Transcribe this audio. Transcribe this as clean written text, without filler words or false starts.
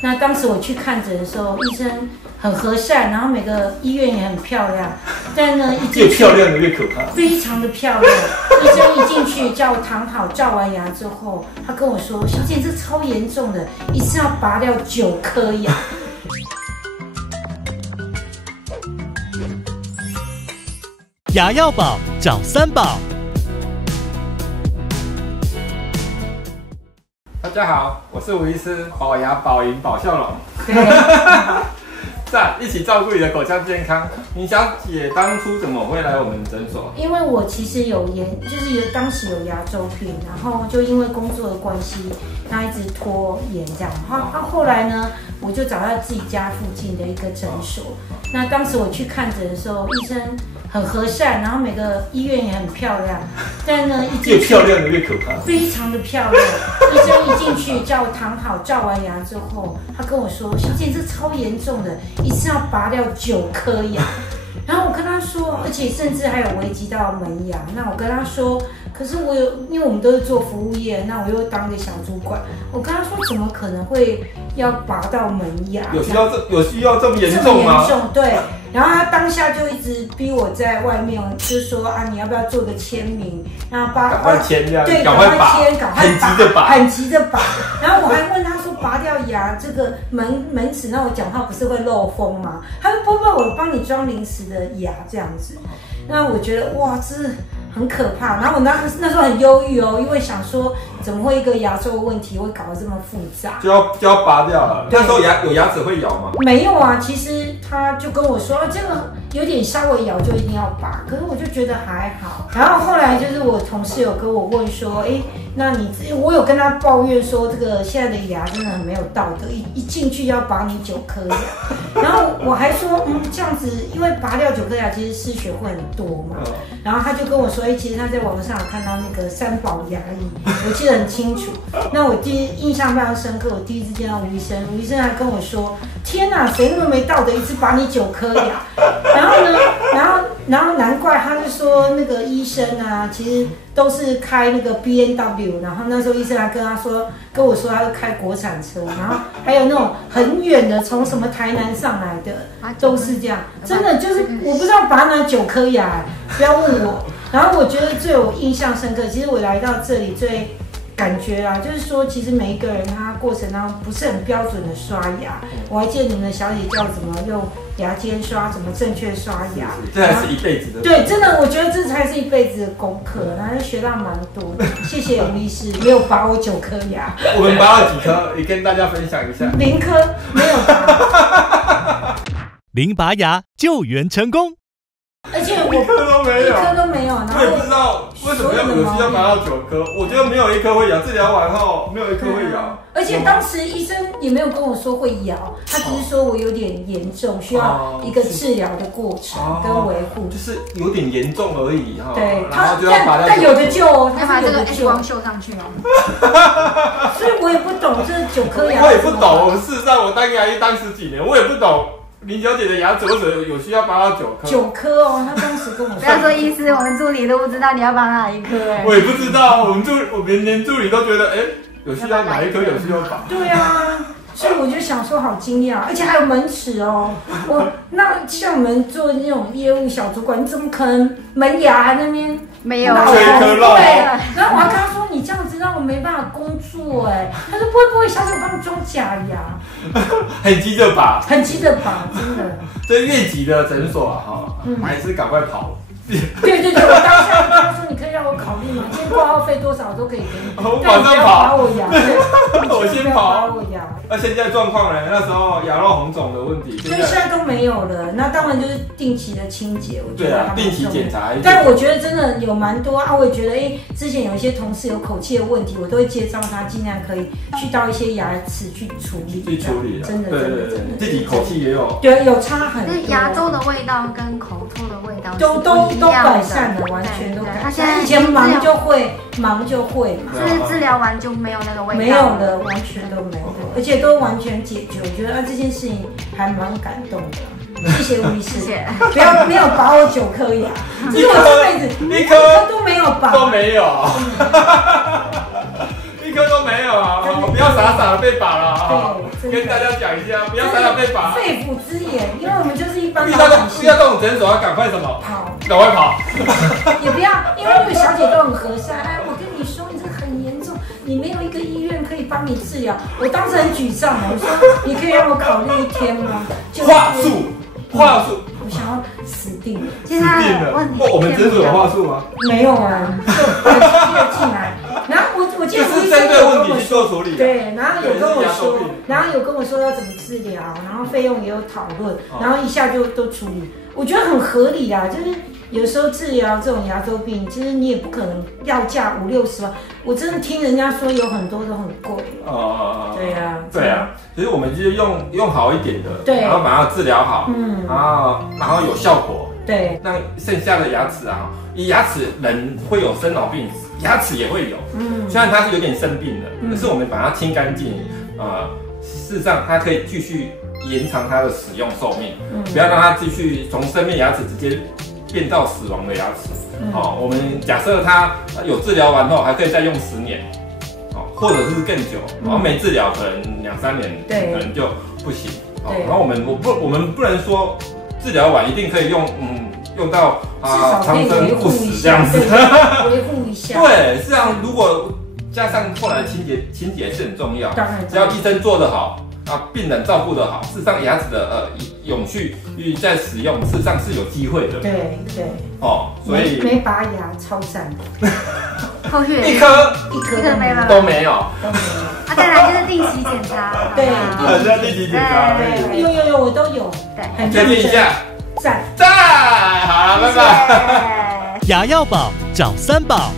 那当时我去看诊的时候，医生很和善，然后每个医院也很漂亮，但呢，一进去越漂亮的越可怕，非常的漂亮。医生一进去叫我躺好，照完牙之后，他跟我说：“小姐，这超严重的，一次要拔掉9颗牙。”牙药宝找三宝。大家好，我是吴医师，保牙保赢保笑容。对，赞，一起照顾你的口腔健康。林小姐当初怎么会来我们诊所？因为我其实有就是当时有牙周病，然后就因为工作的关系，那一直拖延这样。后来呢，我就找到自己家附近的一个诊所。那当时我去看诊的时候，医生很和善，然后每个医院也很漂亮，但呢，一进去越漂亮的越可怕，非常的漂亮。医生一进去叫我躺好，照完牙之后，他跟我说：“小姐，这超严重的，一次要拔掉9颗牙。”然后我跟他说，而且甚至还有危及到门牙。那我跟他说，可是因为我们都是做服务业，那我又当个小主管，我跟他说，怎么可能会要拔到门牙？有需要这么严重吗？这么严重，对。然后他当下就一直逼我在外面，就说啊，你要不要做个签名？然后赶快签这样，对，赶快签，赶快很急的拔，很急的拔。然后我还问他说，拔掉牙这个门齿，那我讲话不是会漏风吗？他说不，我帮你装临时的牙这样子。那我觉得哇，这很可怕。然后我那时候很忧郁哦，因为想说怎么会一个牙周问题会搞得这么复杂，就要拔掉了。那时候有牙齿会咬吗？没有啊，其实他就跟我说，这个有点稍微咬就一定要拔，可是我就觉得还好。然后后来就是我同事有跟我问说，那我有跟他抱怨说，这个现在的牙真的很没有道德，一进去要拔你9颗牙。然后我还说，这样子，因为拔掉9颗牙，其实失血会很多嘛。然后他就跟我说，其实他在网络上有看到那个3宝牙医，我记得很清楚。那我印象非常深刻，我第一次见到吴医生，吴医生还跟我说，天哪，谁那么没道德，一次拔你9颗牙？然后呢，然后难怪他就说那个医生啊，其实都是开那个 B&W， 然后那时候医生还跟我说他是开国产车，然后还有那种很远的从什么台南上来的，都是这样，真的就是我不知道拔哪9颗牙，不要问我。然后我觉得最有印象深刻，其实我来到这里最感觉啊，就是说，其实每一个人他过程当中不是很标准的刷牙。我还记得你们的小姐叫怎么用牙尖刷，怎么正确刷牙，这还是一辈子的。对，真的，我觉得这才是一辈子的功课，然后学到蛮多的。谢谢吴医师，没有拔我9颗牙。我们拔了几颗，也跟大家分享一下。0颗没有拔，零拔牙救援成功。而且我1颗都没有，1颗都没有。然后我也不知道为什么有需要拔到9颗，我觉得没有1颗会咬，治疗完后没有1颗会咬。而且当时医生也没有跟我说会咬，他只是说我有点严重，需要一个治疗的过程跟维护，就是有点严重而已哈。对，然后就要拔掉。但有的救哦，他把这个 X 光秀上去哦。所以我也不懂这9颗牙。我也不懂，事实上我当牙医当10几年，我也不懂。林小姐的牙齿为什么有需要拔到9颗？9颗哦，她当时跟我说。不要说医师，我们助理都不知道你要拔哪一颗我也不知道，我们连助理都觉得，有需要哪一颗有需要拔。对啊，所以我就想说好惊讶，而且还有门齿哦。那像我们做那种业务小主管，你怎么可能门牙那边没有缺一颗肉？对，然后我还跟他说，你这样子让我没办法工作他说不会，小姐我帮你装假牙。很急着拔，很急着拔，真的。这越急的诊所还是赶快跑。对，我当下跟他说，你可以让我考虑吗？今天挂号费多少我都可以给你，我马上拔我牙，我先跑。拔我牙。那现在状况呢？那时候牙肉红肿的问题，所以现在都没有了。那当然就是定期的清洁，我觉得定期检查。但我觉得真的有蛮多我也觉得之前有一些同事有口气的问题，我都会介绍他，尽量可以去到一些牙齿去处理。真的，自己口气也有。对，有差很多。牙周的味道跟口吐的味道都改善了，完全都改善。他现在以前忙就会嘛，就是治疗完就没有那个味道，没有了，完全都没有，而且都完全解决。我觉得这件事情还蛮感动的。谢谢吴医师，没有拔我9颗牙，这是我这辈子1颗都没有拔，都没有，1颗都没有啊！不要傻傻的被拔了啊！跟大家讲一下，不要常常被罚。肺腑之言，因为我们就是一般遇到这种诊所要赶快什么？跑，赶快跑。也不要，因为那个小姐都很和善。哎，我跟你说，你这个很严重，你没有一个医院可以帮你治疗。我当时很沮丧，我说你可以让我考虑一天吗？话术。我想要死定了。其实他的问题，我们诊所有话术吗？没有啊，就进来。然后我记得就是针对问题去做处理。对，然后有跟我说要怎么治疗，然后费用也有讨论，然后一下就都处理。我觉得很合理啊，就是有时候治疗这种牙周病，其实你也不可能要价50-60万。我真的听人家说有很多都很贵。对呀，对啊，其实我们就是用好一点的，对，然后把它治疗好，然后有效果，对，那剩下的牙齿啊，牙齿人会有生老病死，牙齿也会有，虽然它是有点生病的，可是我们把它清干净，事实上它可以继续延长它的使用寿命，不要让它继续从生命牙齿直接变到死亡的牙齿。我们假设它有治疗完后还可以再用10年，或者是更久，然后没治疗可能2-3年，可能就不行。然后我们不能说治疗完一定可以用到长生不死这样子，维护一下。对，是啊，如果加上后来的清洁是很重要，只要医生做得好，病人照顾得好，事实上牙齿的永续在使用，事实上是有机会的。对，所以没拔牙超赞，后续一颗没了都没有。再来就是定期检查，对，要定期检查，有我都有，对，确定一下，赞，好了，拜拜。牙药宝找3宝。